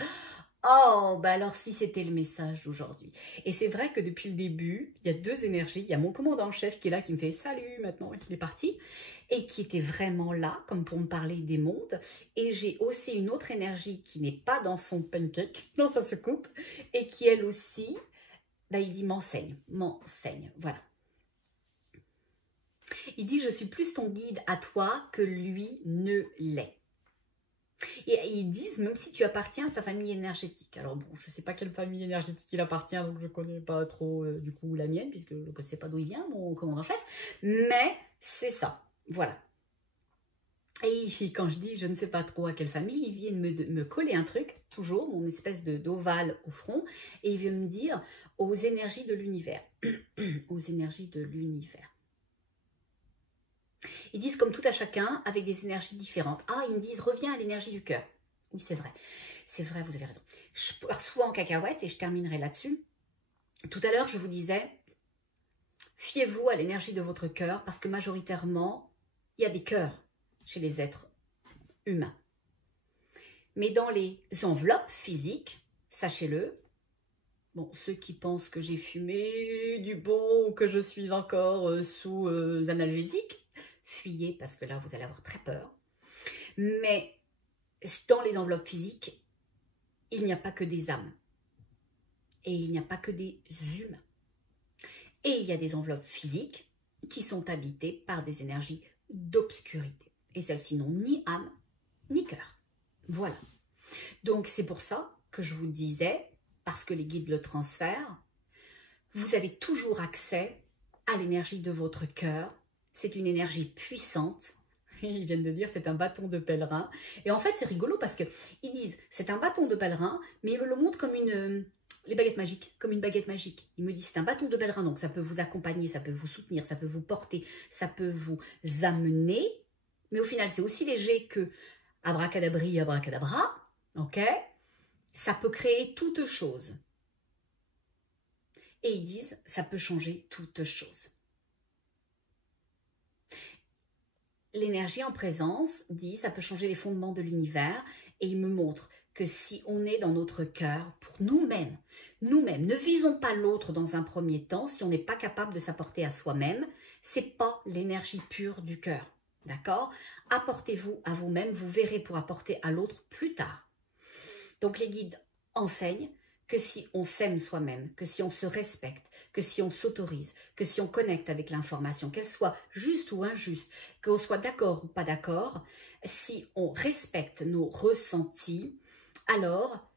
Oh, bah alors si c'était le message d'aujourd'hui. Et c'est vrai que depuis le début, il y a deux énergies. Il y a mon commandant en chef qui est là, qui me fait « Salut » maintenant, et qui est parti. Et qui était vraiment là, comme pour me parler des mondes. Et j'ai aussi une autre énergie qui n'est pas dans son pancake, dans sa soucoupe, et qui elle aussi, bah, il dit « M'enseigne, voilà. Il dit, je suis plus ton guide à toi que lui ne l'est. Et ils disent, même si tu appartiens à sa famille énergétique. Alors bon, je ne sais pas quelle famille énergétique il appartient, donc je ne connais pas trop du coup la mienne, puisque je ne sais pas d'où il vient, mon commandant chef. Mais c'est ça, voilà. Et quand je dis je ne sais pas trop à quelle famille, il vient me coller un truc, toujours, mon espèce d'ovale au front, et il vient me dire aux énergies de l'univers. Aux énergies de l'univers. Ils disent comme tout à chacun, avec des énergies différentes. Ah, ils me disent, reviens à l'énergie du cœur. Oui, c'est vrai. C'est vrai, vous avez raison. Je pars souvent en cacahuète et je terminerai là-dessus. Tout à l'heure, je vous disais, fiez-vous à l'énergie de votre cœur parce que majoritairement, il y a des cœurs chez les êtres humains. Mais dans les enveloppes physiques, sachez-le, bon, ceux qui pensent que j'ai fumé du bon ou que je suis encore sous analgésique, fuyez parce que là, vous allez avoir très peur. Mais dans les enveloppes physiques, il n'y a pas que des âmes. Et il n'y a pas que des humains. Et il y a des enveloppes physiques qui sont habitées par des énergies d'obscurité. Et celles-ci n'ont ni âme, ni cœur. Voilà. Donc, c'est pour ça que je vous disais, parce que les guides le transfèrent, vous avez toujours accès à l'énergie de votre cœur. C'est une énergie puissante. Ils viennent de dire c'est un bâton de pèlerin. Et en fait, c'est rigolo parce qu'ils disent c'est un bâton de pèlerin, mais ils me le montrent comme les baguettes magiques, comme une baguette magique. Ils me disent c'est un bâton de pèlerin, donc ça peut vous accompagner, ça peut vous soutenir, ça peut vous porter, ça peut vous amener. Mais au final, c'est aussi léger que abracadabri, abracadabra. Ok? Ça peut créer toute chose. Et ils disent ça peut changer toute chose. L'énergie en présence dit ça peut changer les fondements de l'univers et il me montre que si on est dans notre cœur, pour nous-mêmes, ne visons pas l'autre dans un premier temps, si on n'est pas capable de s'apporter à soi-même, c'est pas l'énergie pure du cœur, d'accord? Apportez-vous à vous-même, vous verrez pour apporter à l'autre plus tard. Donc les guides enseignent que si on s'aime soi-même, que si on se respecte, que si on s'autorise, que si on connecte avec l'information, qu'elle soit juste ou injuste, qu'on soit d'accord ou pas d'accord, si on respecte nos ressentis, alors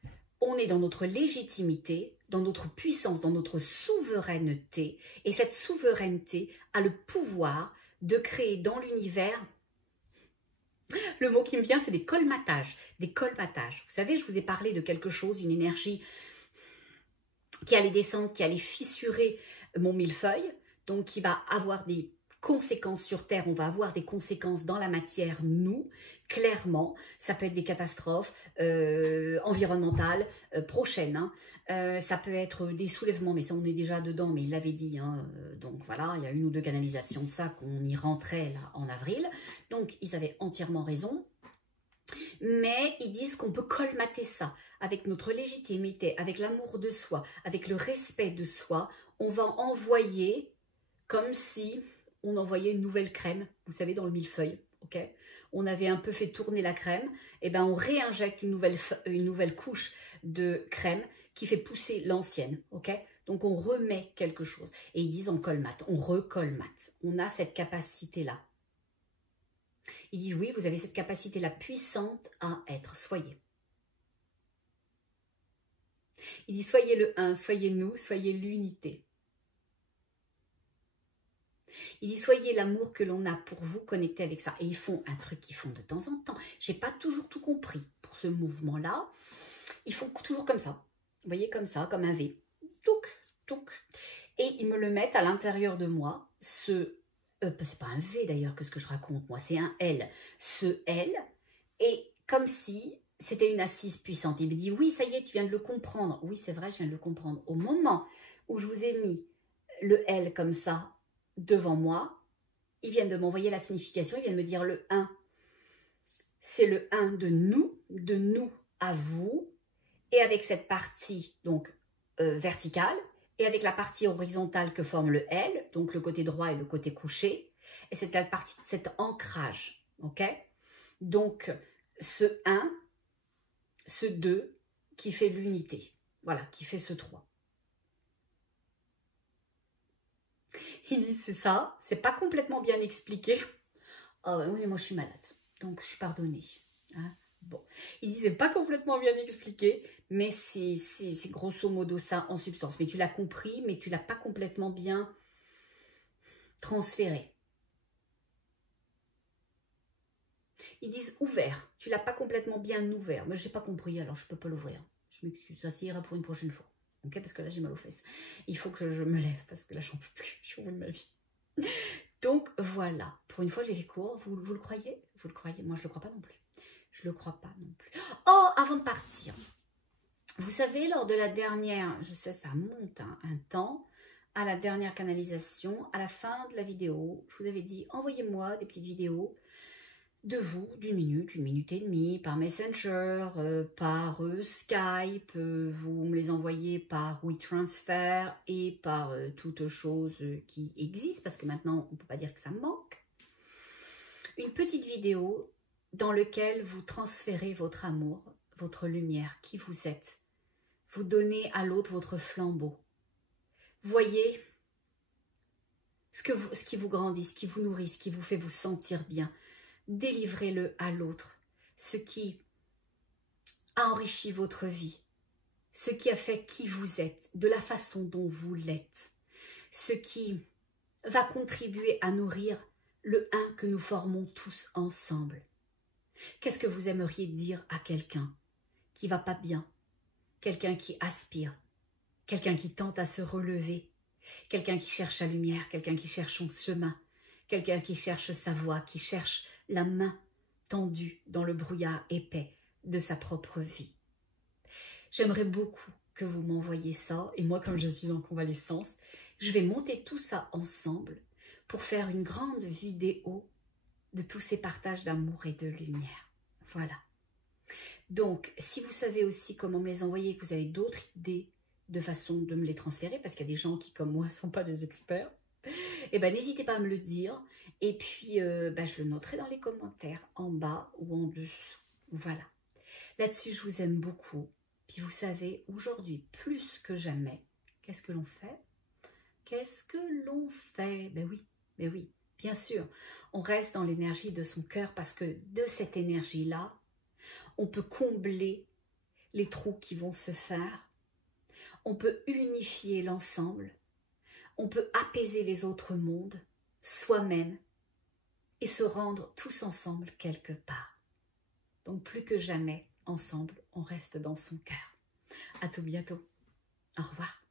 on est dans notre légitimité, dans notre puissance, dans notre souveraineté. Et cette souveraineté a le pouvoir de créer dans l'univers, le mot qui me vient, c'est des colmatages. Des colmatages. Vous savez, je vous ai parlé de quelque chose, une énergie qui allait descendre, qui allait fissurer mon millefeuille, donc qui va avoir des conséquences sur Terre, on va avoir des conséquences dans la matière, nous, clairement, ça peut être des catastrophes environnementales prochaines, hein. Ça peut être des soulèvements, mais ça on est déjà dedans, mais il l'avait dit, hein, donc voilà, il y a une ou deux canalisations de ça qu'on y rentrait là en avril, donc ils avaient entièrement raison. Mais ils disent qu'on peut colmater ça avec notre légitimité, avec l'amour de soi, avec le respect de soi. On va envoyer comme si on envoyait une nouvelle crème, vous savez, dans le millefeuille. ok On avait un peu fait tourner la crème, et ben on réinjecte une nouvelle couche de crème qui fait pousser l'ancienne. ok Donc on remet quelque chose. Et ils disent on colmate, on recolmate. On a cette capacité-là. Il dit oui, vous avez cette capacité-là puissante à être, soyez. Il dit soyez le un, soyez nous, soyez l'unité. Il dit soyez l'amour que l'on a pour vous connecter avec ça. Et ils font un truc qu'ils font de temps en temps. J'ai pas toujours tout compris pour ce mouvement-là. Ils font toujours comme ça. Vous voyez, comme ça, comme un V. Touc, touc. Et ils me le mettent à l'intérieur de moi, c'est pas un V d'ailleurs que ce que je raconte moi, c'est un L. Ce L est comme si c'était une assise puissante. Il me dit oui, ça y est, tu viens de le comprendre. Oui, c'est vrai, je viens de le comprendre. Au moment où je vous ai mis le L comme ça devant moi, ils viennent de m'envoyer la signification, ils viennent me dire le 1. C'est le 1 de nous à vous, et avec cette partie donc verticale, et avec la partie horizontale que forme le L, donc le côté droit et le côté couché, et c'est la partie de cet ancrage, ok? Donc, ce 1, ce 2, qui fait l'unité, voilà, qui fait ce 3. Il dit, c'est ça, c'est pas complètement bien expliqué. Ah oui, mais moi je suis malade, donc je suis pardonnée. Hein? Bon, il dit c'est pas complètement bien expliqué, mais c'est grosso modo ça en substance. Mais tu l'as compris, mais tu l'as pas complètement bien transféré. Ils disent ouvert, tu l'as pas complètement bien ouvert. Mais j'ai pas compris, alors je peux pas l'ouvrir. Je m'excuse, ça ira pour une prochaine fois. Ok, parce que là j'ai mal aux fesses. Il faut que je me lève parce que là j'en peux plus. Je suis au bout de ma vie. Donc voilà, pour une fois j'ai fait court. Vous le croyez? Vous le croyez? Moi je le crois pas non plus. Je le crois pas non plus. Oh, avant de partir, vous savez, lors de la dernière, je sais ça monte un temps, à la dernière canalisation, à la fin de la vidéo, je vous avais dit envoyez-moi des petites vidéos de vous, d'une minute et demie, par Messenger, par Skype, vous me les envoyez par WeTransfer et par toute chose qui existe, parce que maintenant on ne peut pas dire que ça manque. Une petite vidéo dans laquelle vous transférez votre amour, votre lumière, qui vous êtes. Vous donnez à l'autre votre flambeau. Voyez ce qui vous grandit, ce qui vous nourrit, ce qui vous fait vous sentir bien. Délivrez-le à l'autre. Ce qui a enrichi votre vie. Ce qui a fait qui vous êtes, de la façon dont vous l'êtes. Ce qui va contribuer à nourrir le un que nous formons tous ensemble. Qu'est-ce que vous aimeriez dire à quelqu'un qui va pas bien, quelqu'un qui aspire, quelqu'un qui tente à se relever, quelqu'un qui cherche la lumière, quelqu'un qui cherche son chemin, quelqu'un qui cherche sa voie, qui cherche la main tendue dans le brouillard épais de sa propre vie. J'aimerais beaucoup que vous m'envoyiez ça, et moi comme je suis en convalescence, je vais monter tout ça ensemble pour faire une grande vidéo de tous ces partages d'amour et de lumière. Voilà. Donc, si vous savez aussi comment me les envoyer, que vous avez d'autres idées de façon de me les transférer, parce qu'il y a des gens qui, comme moi, ne sont pas des experts, eh ben, n'hésitez pas à me le dire. Et puis, je le noterai dans les commentaires, en bas ou en dessous. Voilà. Là-dessus, je vous aime beaucoup. Puis, vous savez, aujourd'hui, plus que jamais, qu'est-ce que l'on fait? Qu'est-ce que l'on fait? Ben oui. Bien sûr, on reste dans l'énergie de son cœur parce que de cette énergie-là, on peut combler les trous qui vont se faire. On peut unifier l'ensemble. On peut apaiser les autres mondes, soi-même, et se rendre tous ensemble quelque part. Donc plus que jamais, ensemble, on reste dans son cœur. À tout bientôt. Au revoir.